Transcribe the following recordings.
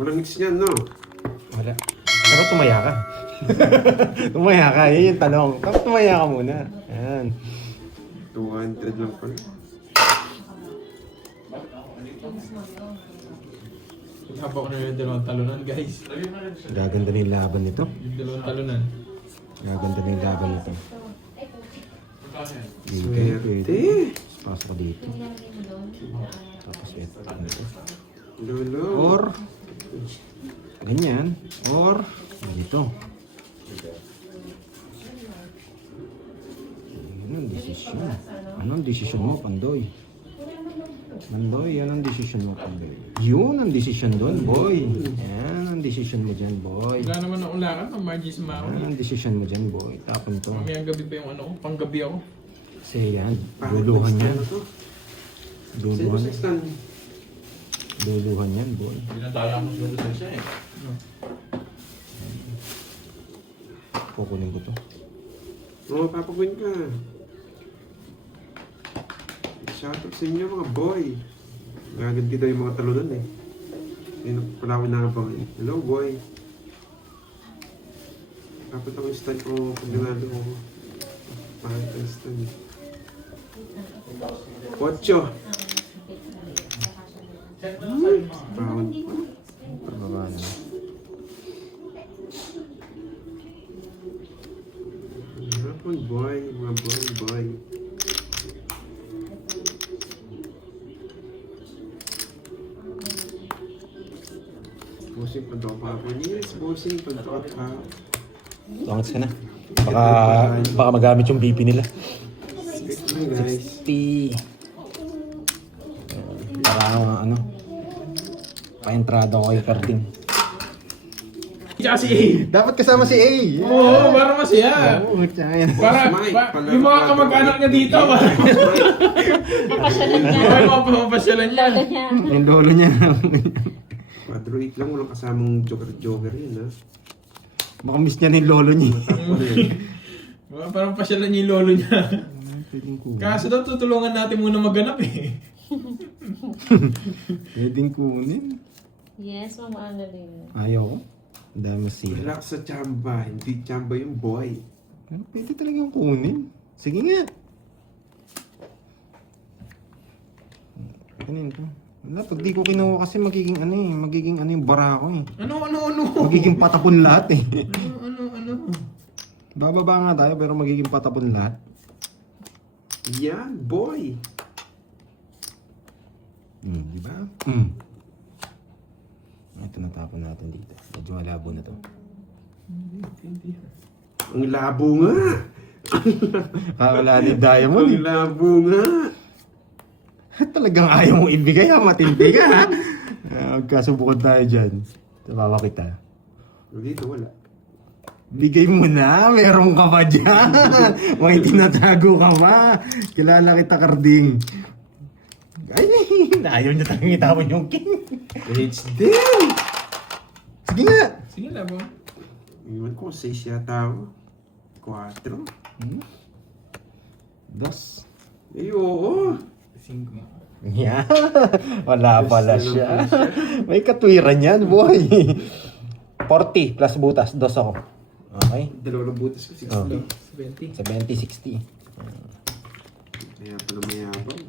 Walang hits niyan, no? Wala. Pero tumaya ka. Tumaya ka, yun yung tanong. Tapos tumaya ka muna. Ayan. 200 lang pala. Habang ko na yung dalawang talunan, guys. Gaganda na yung laban nito. Yung dalawang talunan. Gaganda na yung laban nito. Swerte. Pasok ka dito. Tapos ito. Lolo. Or, ganyan. Or, dito. Anong desisyon? Anong desisyon mo, Pandoy? Pandoy, yan ang desisyon mo, Pandoy. Yun ang desisyon doon, boy. Yan ang desisyon mo dyan, boy. Wala naman ang ulakan, ang margins Yan mao. ang desisyon mo dyan, boy. Tapon to. Mamayang gabi pa yung ano ko, panggabi ako. Kasi yan, luluhan yan. Luluhan. Sextan. Luluhan yan, boy. Binatala mo sa siya eh. Kukunin ko to. Oo, papaguin ka. Shoutout sa inyo mga boy. Gaganti daw yung mga talunan eh. Ayun, pala ako nakabangin. Hello boy. Dapat ako yung stand ko pag nanalo ko. Pahal ka yung stand. 8. Bawon pa. Pababa na. Hapon boy, mga boy. Busing pa daw pa po. Yes, busing pa daw pa. Tungats ka na. Baka magamit yung BP nila. Sige lang guys. 60. Para ano, pa-entrada ko kay Carding. Tsaka si A. Dapat kasama si A. Oo, para masaya. Oo, tsaka yan. Para, yung mga kamag-anak niya dito, Papasyalan niya. para mapapasyalan niya. Lolo niya. Yung lolo niya. Quadro 8 lang, walang kasamang joker yun ha. Baka miss niya na yung lolo niya. Matapos na yun. Parang pasyalan niya yung lolo niya. Pwedeng kunin. Kaso daw tutulungan natin muna magganap eh. Pwedeng kunin. Yes, mama, ano din. Ayaw ko. Ang dami sila. Relax sa chamba, hindi chamba yung boy. Pero pwede talagang kunin. Sige nga. Kanin to. Wala, pag di ko kinuha kasi magiging yung bara ko eh. Ano? Magiging patapon lahat eh. Ano? Bababa nga tayo pero magiging patapon lahat. Yan, boy. Di ba? Ito natapon natin dito. Medyo malabo na to. Ang labo nga. Kakala ni Diamond. Ang labo nga. Talagang ayaw mong ibigay ha. Matindi ka ha. Magkasubukod tayo dyan. Tabawa kita. Dito wala. Bigay mo na. Meron ka pa dyan. May tinatago ka pa. Kilala kita, Carding. Ay, ayaw niya talagang itapon yung king. It's din. Sige nga. Sige lang po. Iwan ko, 6 yata ako. 4. Dos. Eh, oo. 5. Yeah. Wala pala Yes, siya. alam ko siya. May katwiran yan, boy. 40 plus butas. Dos ako. Okay. Dalawang butas ko, 60. Oh. 70. 70, 60. Kaya pala mayabang.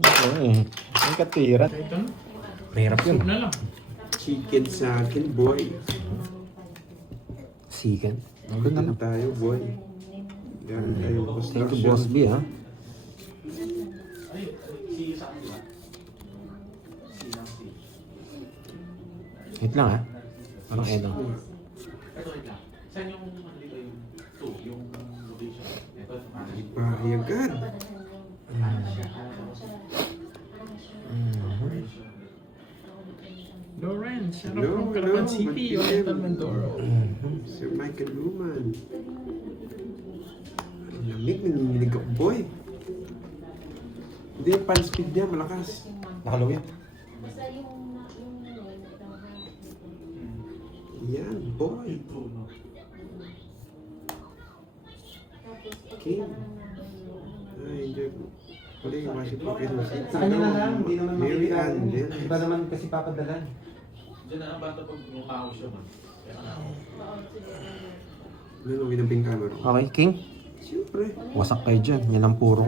Okay. May katwiran. Ito na. Mahirap yun. Soup na lang. Chicken sa akin, boy. Sigan. Ano na lang. Tayo, boy. Yan tayo, Thank you, Boss B, ha? Wait lang, ha? Parang Edo. Ito wait lang. Saan yung ano dito yung 2? Yung location? Ito, Bahay agad. Loren, shout out Hello, from Calapan hello, City, Magpipim. Oriental Mindoro. Sir Michael Luman. Ang lamig, nanginginig ako, boy. Hindi, yung pan speed niya, malakas. Nakalaw yan. Yan, boy. King. Ay, enjoy ko. Pwede yung worship ko kayo. Sa kanya na lang, hindi naman Mary makikita. Ann, yan. Iba naman kasi papadalan. Diyan na ang bata pag umahaw siya man. Kaya na ako. Ano, ginabing camera. Okay, King. Siyempre. Wasak kayo dyan. Yan ang puro.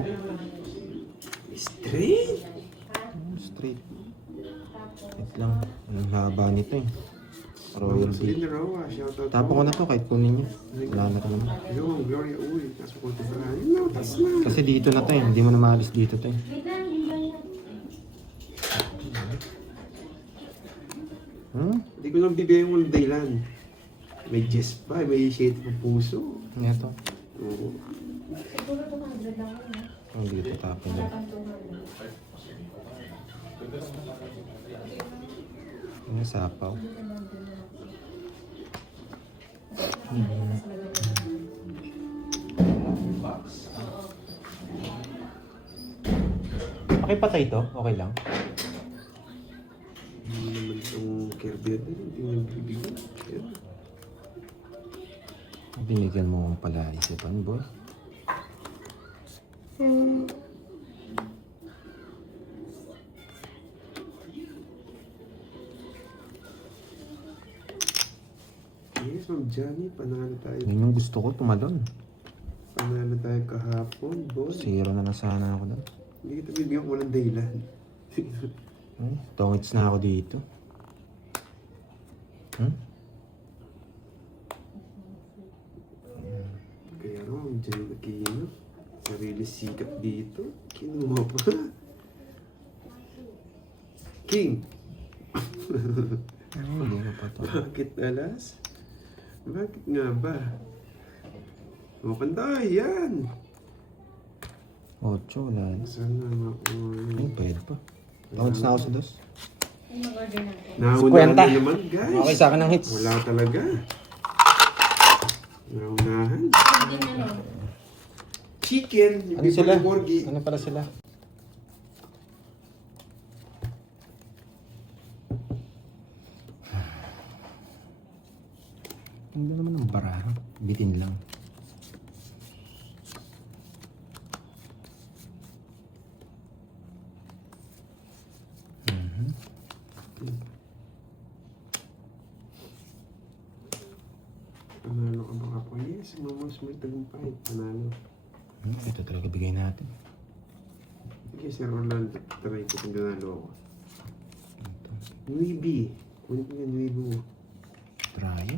Straight. Straight. Wait lang. Anong haba nito eh. Royal Celine Bee. Roa, shoutout. Tapos ko na to kahit kunin nyo. Wala na to naman. Yung Gloria Uy, kaso ko ito pala. Yun na, taas na. Kasi dito na to eh. Hindi mo na maalis dito to eh. Hindi ko lang bibigyan ng dahilan. May jest pa, may shade ng puso. Ito. Oo. Siguro 200 lang ako, no? Ang dito tapon lang. Parang 200. Ano sapaw? Okay patay to? Okay lang? Hindi naman itong Kirby na hindi mo bibigyan. Ayan. Binigyan mo pala isipan, boy. Yes, Ma'am Johnny, panalo tayo. Yun yung gusto ko, tumalon. Panalo tayo kahapon, boss. Zero na nasana ako doon. Hindi kita bibigyan ko walang dahilan. Tongits na ako dito. Kaya no, Ma'am Johnny Aquino. Sarili sikat dito. Kinuha pa. King! Hindi ko pa to. Bakit alas? Bakit nga ba? O, panday, yan! 8, wala. Sana makuha. Ay, pwede pa. Tongits na ako sa dos. Yung mag-order natin. Naunahan 50. na naman, guys. Okay sa akin ng hits. Wala talaga. Naunahan. Hindi na, no? Chicken, yung Ano sila? Borgi. Ano pala sila? Hindi naman ng baraha. Bitin lang. Panalo ka baka po? Yes, mamos may tagumpay. Panalo. Ito talaga bigay natin. Sige, Sir Orlando. Try ko kung ganalo ako. Nuibi. Kunin ko yung Nuibi mo. Try.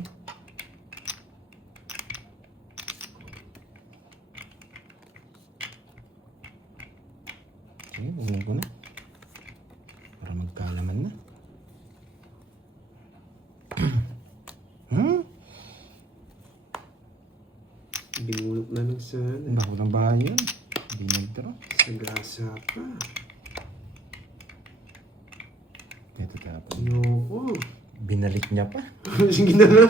Sige, bugyan ko na. Para magkalaman na. Binulot na lang sana. Bako ng bahay yun. Hindi nagtaro. Sa gasa pa. Ito tapos. Ayoko. Binalik niya pa. Sige na lang.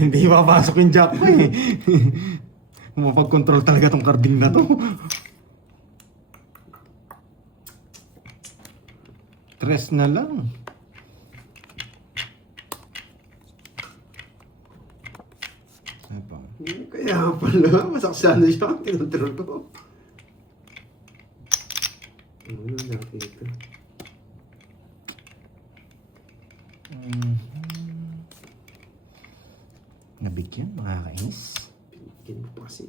Hindi papasok yung jack pa eh. Mapag-control talaga tong carding na to. Tres na lang. Apa? Kaya pala, masaksana siya ang tinontrol ko. Ano nakita? Nabigyan, makakainis. Pinigyan mo pa kasi.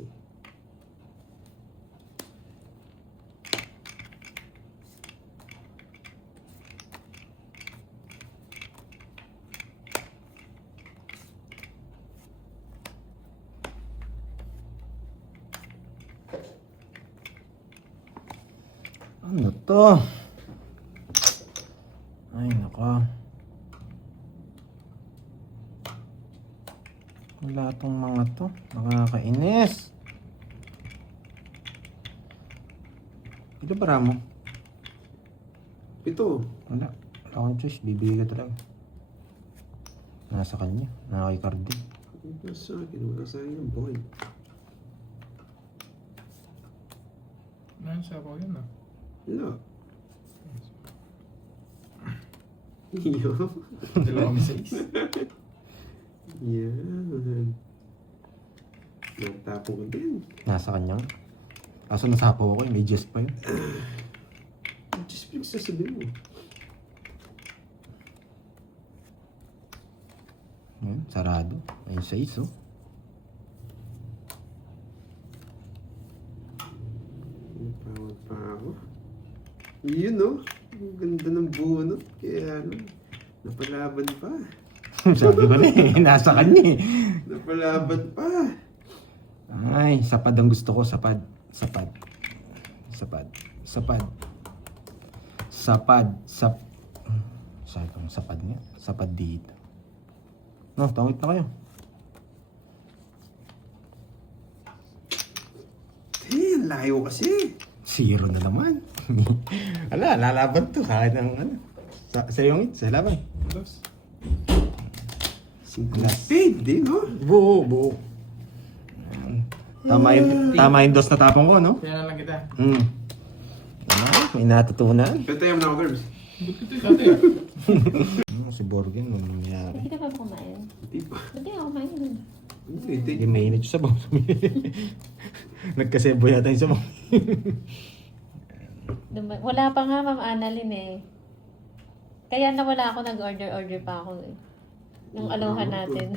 Ano to? Ay, nako. Wala tong mga to. Nakakainis. Ito para mo? Ito. Wala. Wala akong choice. Bibigay ka talaga. Nasa kanya. Nakakay carding. Ito sa akin. Wala sa akin yung boy. Nasa ako yun ah. Wala. Iyo. Dalawang 6. Yan. Nagtapo ko din. Nasa kanya. Kaso nasapaw ako. May just pa yun. Just pinagsasabi mo. Sarado. Ayun sa iso. Pawag pa ako. Yun no. Ang ganda ng buo no. Kaya ano, napalaban pa. Sabi ko na eh, nasa kanya eh. Napalaban pa. Ay, sapad ang gusto ko. Sapad. Sapad. Sapad. Sapad. Sapad. Sabi ko, sapad nga. Sapad dito. No, tawid na kayo. Layo kasi. Zero na naman. Ala, lalaban to. Kahit ng ano. Sa yung sa laban. Dos. Paid din no. Buo. Tama yung dos na tapong ko, no? Kaya na lang kita. May natutunan. Pwede mo na ako, Gerbs. Ba't ito dati? Si Borgen, ano nangyari? Hindi ka pa kumain. Hindi pa. Hindi ako kumain dun. Hindi. Hindi mainit yung sabaw. Nagkasebo yata yung sabaw. Wala pa nga, Ma'am Annalyn eh. Kaya nawala ako, nag-order pa ako eh. Yung aloha natin.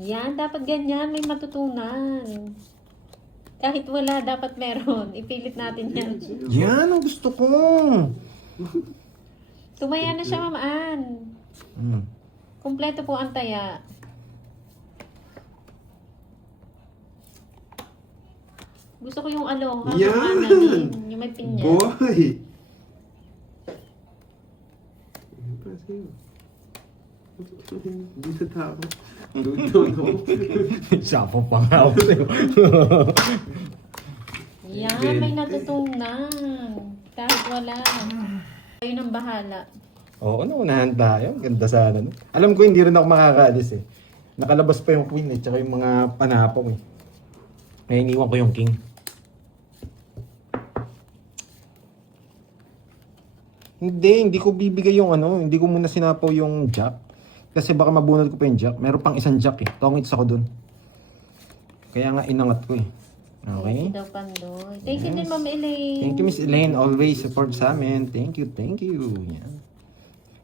Yan, dapat ganyan, may matutunan. Kahit wala, dapat meron. Ipilit natin yan. Yan ang gusto ko. Tumaya na siya, Ma'am Ann. Kumpleto po ang taya. Gusto ko yung aloha, Ma'am Yan! Annalyn. Yung may pinya. Boy! Ano pa sa'yo? Hindi sa tao. Luto no. Sapo pa nga ako sa'yo. Yan, may natutunan. Kahit wala. Kayo nang bahala. Oo, naunahan tayo. Ganda sana. No? Alam ko hindi rin ako makakaalis eh. Nakalabas pa yung queen eh, tsaka yung mga panapong eh. Kaya iniwan ko yung king. Hindi ko bibigay yung ano, hindi ko muna sinapaw yung jack. Kasi baka mabunod ko pa yung jack. Meron pang isang jack eh. Tongits ako dun. Kaya nga inangat ko eh. Okay? Thank you daw, Pandoy. Thank you din, Ma'am Elaine. Thank you, Miss Elaine. Always support sa amin. Thank you. Yan.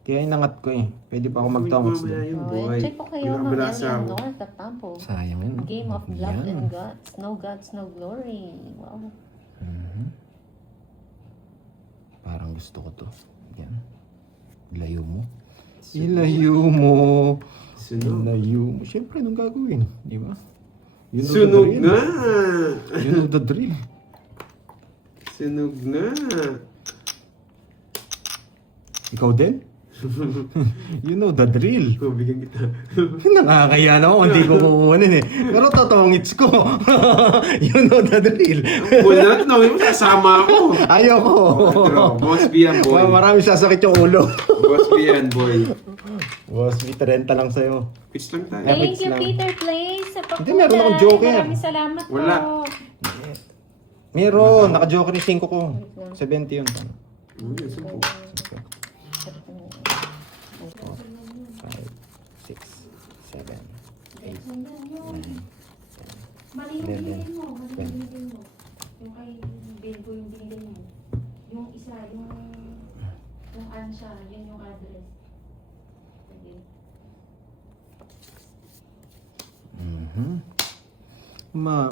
Kaya inangat ko eh. Pwede pa ako mag-tongits Mamaya dun. yun, Oh, boy. and check po kayo, Ma'am Pinabalasa Elian ako. North at Tampo. Sayang yun. Game of Love Yan. and Guts. No guts, no glory. Wow. Parang gusto ko to. Yan. Ilayo mo. Ilayo mo. Sunog. Ilayo mo. Siyempre, anong gagawin? Di ba? You know Sunog the drill. na! You know the drill. Sunog na! Ikaw din? You know the drill. Ikaw, bigyan kita. Nakakaya na ako, hindi ko kukunin eh. Pero totongits ko. You know the drill. Wala na, no, sasama ako. Ayoko. Pero, boss B yan, boy. Marami sasakit yung ulo. Boss B yan, boy. Boss, may 30 lang sa'yo. Pitch lang tayo. Habits Thank you, lang. Peter Place, sa Hindi, meron akong joker. Maraming salamat Wala. po. Meron, naka-joker yung 5 ko. 70 yun. Uy, isa po. 5, 6, 7, 8, Mali yung binigay mo. Mali yung binigay mo. Yung kay Bill ko yung binigay mo. Yung isa, yung ansya, yun yung address. Okay.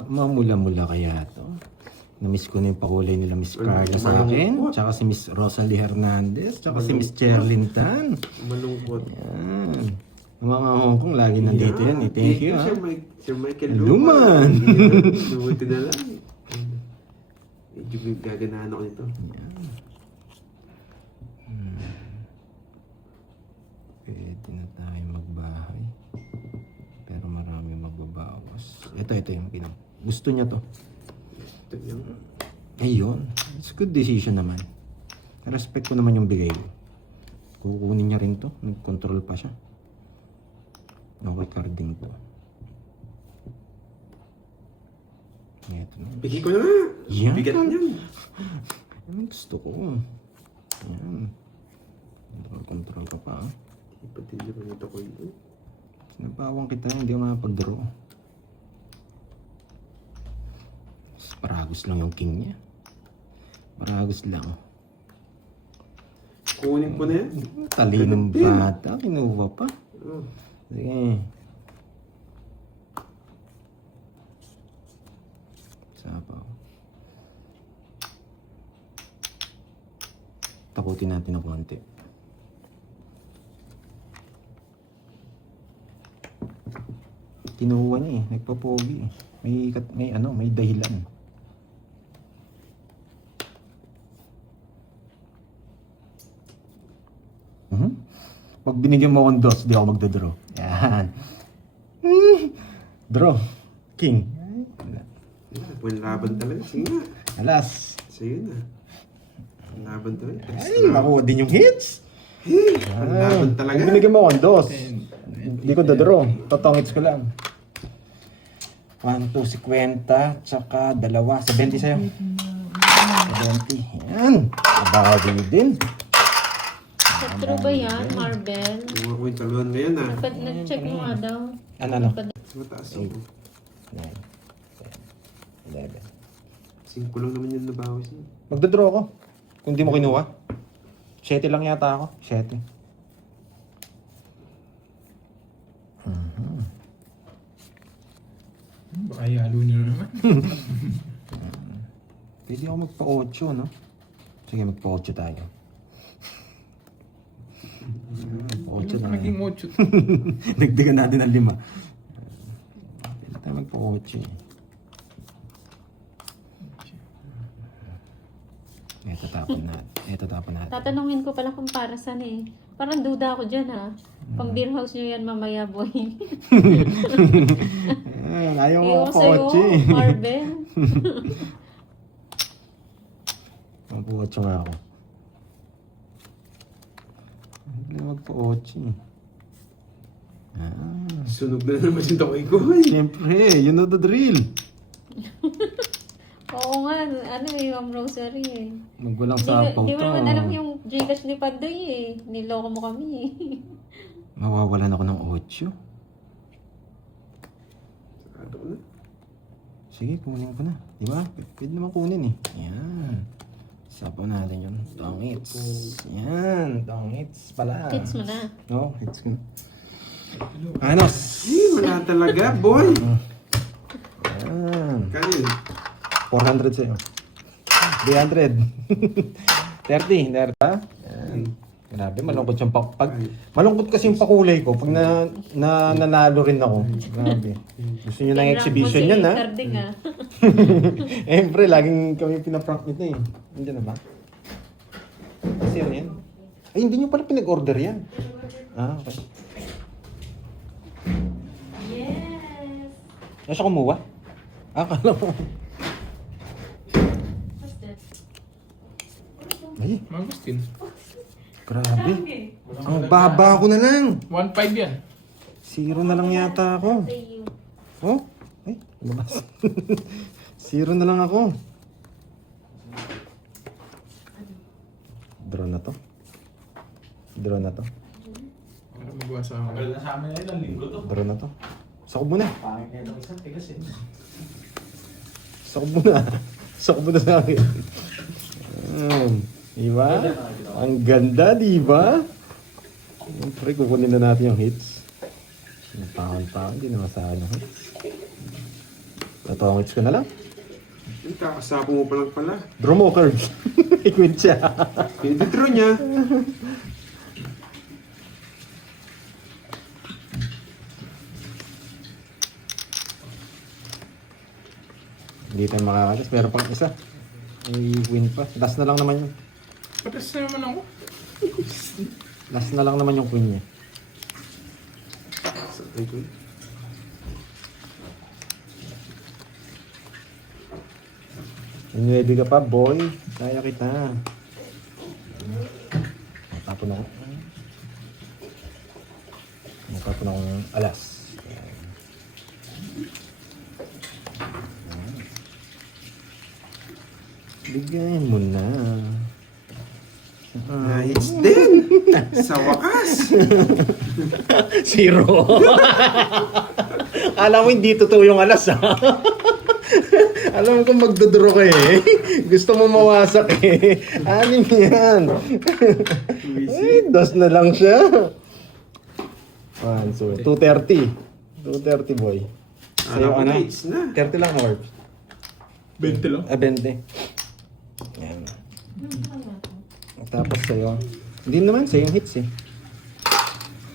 Mamula-mula kaya to. Na-miss ko na yung pakulay nila Miss Carla sa akin. Tsaka si Miss Rosalie Hernandez. Tsaka si Miss Cherlyn Tan. Malungkot. Yan. Ang mga Hong Kong lagi nandito yan eh. Thank you ha. Sir Michael Luman. Lubuti na lang. Medyo gaganahan ako nito. Pwede na tayo magbahay. Pero marami magbabawas. Ito yung pinag. Gusto niya to. Ito yung Ayun. It's good decision naman. Respect ko naman yung bigay ko. Kukunin niya rin to. Nag-control pa siya. Okay, carding to. Ito na. bigay ko na nga. Yan. Bigat niyan. Yan gusto ko. Yan. Control ka pa. Pati naman ito ko yun. Sinabawang kita, hindi ako makapag-draw. Paragos lang yung king niya. Paragos lang. Kunin ko na yan. Talinong bata. Kinuha pa. Oh. Sige. Sapaw. Takutin natin ng konti. Kinuha niya eh. Nagpapogi eh. May dahilan. Pag binigyan mo akong dos, di ako magdadraw. Yan. Draw. King. Pwede laban talaga. Sige nga. Alas. Sige na. Laban talaga. Ay, makuha din yung hits. Ang laban talaga. Pag binigyan mo akong dos, hindi ko dadraw. Totong hits ko lang. 1, 2, 50, tsaka 2, 70 sa'yo. 70. Yan. Abawi din. Sa true ba yan, Marvel? Kuha ko yung talunan ngayon ah. Nag-check mo nga daw. Ano? Mas mataas ako. 9, 10, 11. 5 lang naman yung nabawas niya. Magdodraw ako. Kung di mo kinuha. 7 lang yata ako. 7. Baka ihalo nyo na naman. Pwede ako magpa-8, no? Sige, magpa-8 tayo. 8 na. Naging 8. Nagdagan natin ang 5. Pwede tayo magpa-8 eh. Ito tapon natin. Tatanungin ko pala kung para saan eh. Parang duda ako dyan ha. Pang beer house nyo yan mamaya, boy. Ayaw mo Ewan sa'yo, magpa-8 eh. Marvel. Magpa-8 nga ako. Hindi magpa-8 eh. Sunog na naman yung tokoy ko eh. Siyempre, you know the drill. Oo nga, ano eh, Ma'am Rosary eh. Magwalang Di sapaw mo to. naman alam yung Gcash ni Pandoy eh. Niloko mo kami eh. Mawawalan ako ng 8. Sakado ko na. Sige, kunin ko na. Di ba? Pwede naman kunin eh. Yan. Sapaw natin yun. Tongits. Yan. Tongits pala. Hits mo na. No, hits ko na. Anos. Wala talaga, boy. Yan. Kaya 400 sa'yo. 300. 30. Ha? Yan. Grabe, malungkot yung malungkot kasi yung pakulay ko pag nanalo rin ako. Grabe. Gusto niyo ng exhibition yan, ha? Carding ah. Siyempre, laging kami pinaprank nito eh. Hindi na ba? Kasi ano yan? Ay, hindi nyo pala pinag-order yan. Ah, okay. Yes! Nasa kumuha? Ah, kala mo. What's that? Ay, Mangustin. grabe. Ang baba ko na lang. 1.5 yan. 0 na lang yata ako. Say you. Oh? Ay, lumabas. 0 na lang ako. Draw na to. Draw na to. Para magawa sa Tagal akin. na sa amin ngayon, ang linggo to. Draw na to. Sakob mo na. Pangit na itong isang tigas eh. Sakob mo na. Sakob mo na sa akin. Diba? Ang ganda, diba? Siyempre, kukunin na natin yung hits. Pangol-pangol, hindi na masahan yung hits. Tatawang hits ko na lang. kakasapo mo pa lang pala. Draw mo, Curb. Ikwit siya. Piniditro niya. Hindi tayo makakalas. Meron pang isa. May win pa. Last na lang naman yun. Patas na naman ako. Last na lang naman yung queen niya. Sakay ko. Ready ka pa, boy? Kaya kita. Matapon ako. Matapon ako ng alas. Bigyan mo na. Nice din! Sa wakas! Zero. Alam mo, hindi totoo yung alas, ha? Alam mo kung magduduro ka eh. Gusto mo mawasak eh. Anim yan. dos na lang siya. 1, 2, 230. 230 boy. Sa'yo ano? Dates na. 30 lang Orb. 20 lang. 20. Yan. Ano kaya to? Tapos sa'yo. Hindi naman, same hits eh.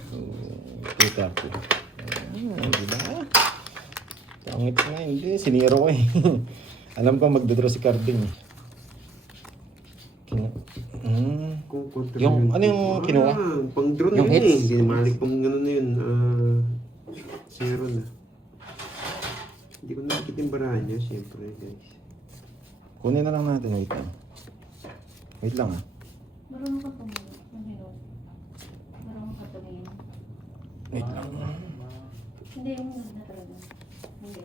So, 230. Diba? Pangit na, hindi. Siniro ko eh. Alam ko magdodraw si Carding eh. Kung kontra Yung- yun. ano yung kinuha? Pang drone Yung yun eh. hits? Hindi malik pang ano na yun. Zero na. Hindi ko nakikita yung barahan niya, siyempre guys. Kunin na lang natin. Wait lang. Wait lang ah. Marunong ka tumingin. Ano yun? Marunong ka tumingin. Wait lang. Hindi, yung na talaga. Hindi.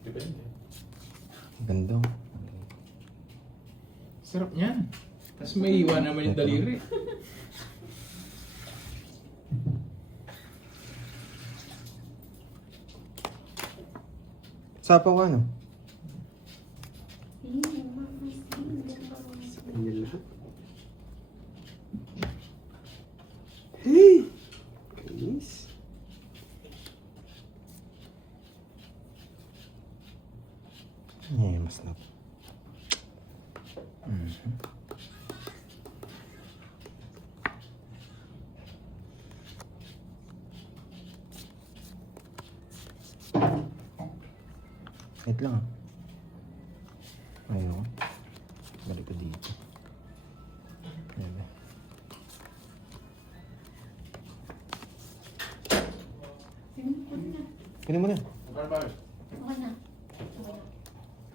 Depende. Ganda. Sarap niyan. Tapos may iwan naman yung daliri. Sapaw ka no? Sa kanya lahat. Hey! Kainis. Eh, mas na. Wait lang ah. Ayun. Balik ko dito. Ayan ba? Kunin mo na. Magkano ba? Okay na. Okay na.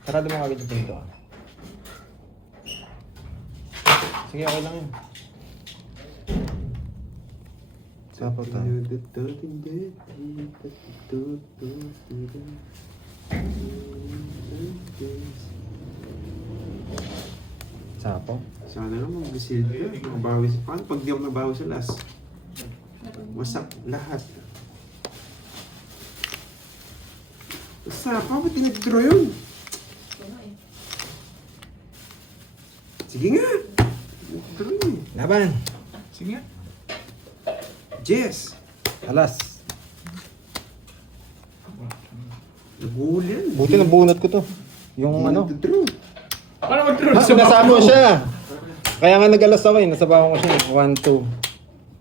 Sarado mo agad yung pinto ah. Sige, okay lang yun. Sapaw tayo. Sapaw. Sana naman mag-shield ka. Makabawi sa... Paano pag di ako nabawi sa last? Wasak lahat. Basta, ba't tinag-draw yun? Ano eh. Sige nga! Draw yun eh. Laban! Sige nga. Jess! Alas! Naguhuli yan. Buti nabunot ko to. Yung ano? Draw. Paano mag-draw Ah, nasama siya! Kaya nga nag-alas ako eh. Nasabawan ko siya. 1, 2.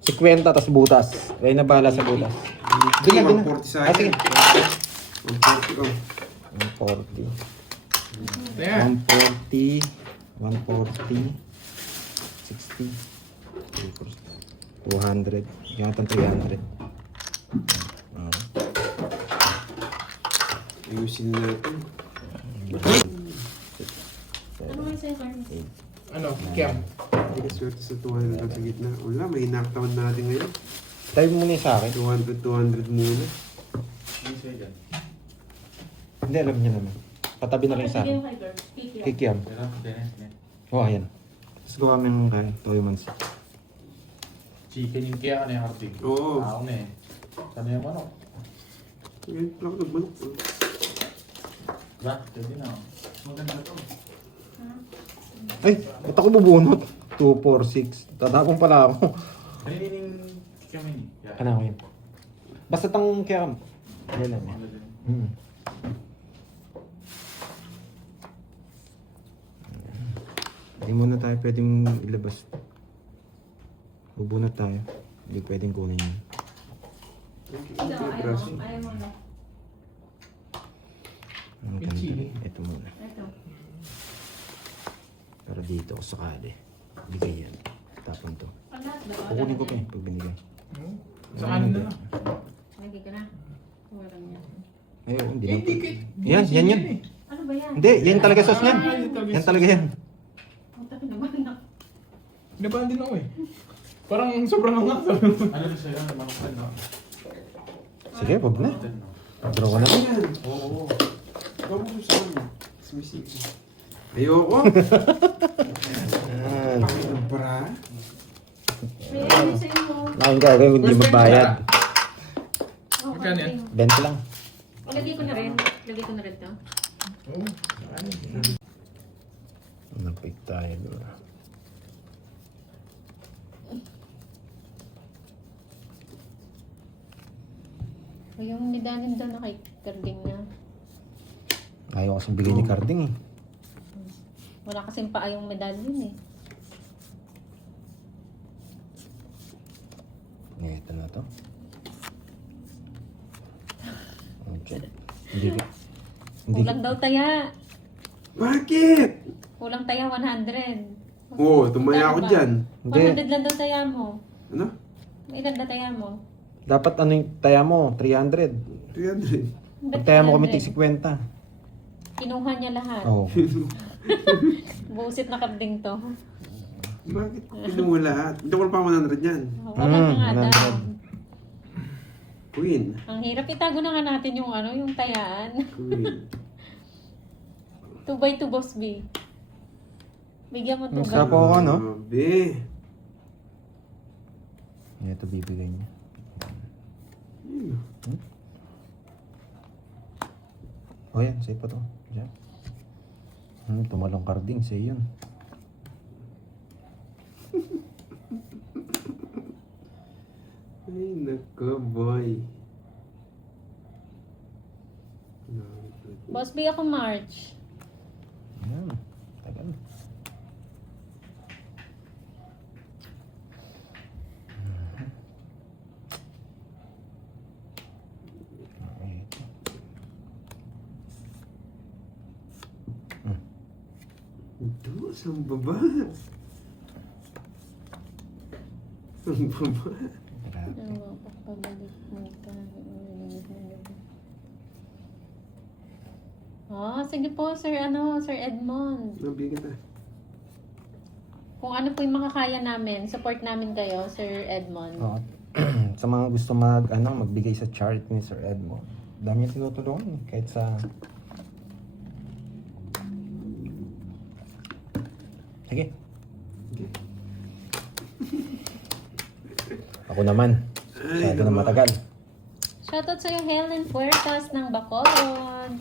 50 tas butas. Kaya na bahala sa butas. Doon na, doon na. 140 sa Ah, sige. akin. 140 oh. 140. Ayan. 140. 140. 60. 200. Gantang 300. Ah. Ayusin natin. Ano nga sa'yo, Carlos? Ano? Kiam. Hindi ka swerte sa 200 lang sa gitna. Wala, may knockdown natin ngayon. Type mo na yung sa akin. 200 muna. Ano sa'yo dyan? Hindi, alam niya naman. Patabi na kayo sa akin. Bigyan mo kay Carlos. Kiki lang. Kikiam. Kailan ko din eh. Oh, ayan. Tapos gawa mo yung kaya. Toyo mansi. Chicken yung kaya ka na yung harding. Oo. Ako na eh. Sana yung manok. Ngayon pala ako nagmanok. Diba? Pwede na. Maganda to. Ay, ba't ako bubunot? 2, 4, 6. Tatapon pala ako. Kanining kami ni. Ano ako yun? Basta tang kiam. Yan lang yan. Hmm. Hindi muna tayo pwedeng ilabas. Bubunot tayo. Hindi pwedeng kunin yun. Ikaw, ayaw mo. Ayaw mo na. Ang Yung ganda. chili. Ito muna. Ito. Para dito ako sakali. Bigay yan. Tapon to. Ang lahat ba? Kukunin ko pa eh pag binigay. Sa kanin na lang. Lagi ka na. Wala lang yan. Ay, hindi Eh, na. hindi kit. Yan, yan yun. Ano ba yan? Hindi, yan talaga sauce niyan. Ah, yan talaga Yan talaga yan. Ang takin naman na. Nabahan din ako eh. Parang sobrang angat. Ano na sa'yo? Manok din, no? Sige, wag na. Din, no? Draw ko na. Ayan. Oo. Ikaw mo sa akin. Sumisip. Ayoko. Yan. Ano para? May ano sa'yo mo. Ang gagawin kung hindi mabayad. Oh, Magkano yan? 20 lang. Lagay ko na rin. Lagay ko na rin to. Oo. Napig tayo doon. O yung medallion daw na kay Carding na. Ayaw kasing bigay ni Carding eh. Wala kasing paa yung medallion eh. Ito na to. Okay. Hindi. Kulang daw taya. Bakit? Kulang taya 100. Oo, tumaya ako Magkano ba? dyan. Hindi. 100 lang daw taya mo. Ano? Ilan na taya mo? Dapat ano yung taya mo? 300. 300. Pag taya mo kami tig 50. Kinuha niya lahat. Oo. Busit na Carding to. Bakit kinuha lahat? Hindi ko pa 100 yan. Wala na nga 100. daw. Queen. Ang hirap, itago na nga natin yung ano, yung tayaan. Queen. 2x2 boss B. Bigyan mo 2x2. Masarap po ako, no? Grabe. Ito bibigay niya. Ayun. Oh yan, sa'yo pa to. Diyan. Tumalong Carding, sa'yo yun. Ay, nako, boy. Boss B, ako March. Ayan. Tagal. Okay. Ito, saan baba? Saan baba? Grabe. Ano ba, pagpabalik mo ka. Sige po, Sir Edmond. Nabigat ah. Kung ano po yung makakaya namin, support namin kayo, Sir Edmond. Oo. Sa mga gusto magbigay sa charity ni Sir Edmond. Dami yung tinutulungan eh. Kahit sa... Sige. Okay. Ako naman. Ay, Masyado na naman. matagal. Shoutout sa'yo, Helen Puertas ng Bacolod.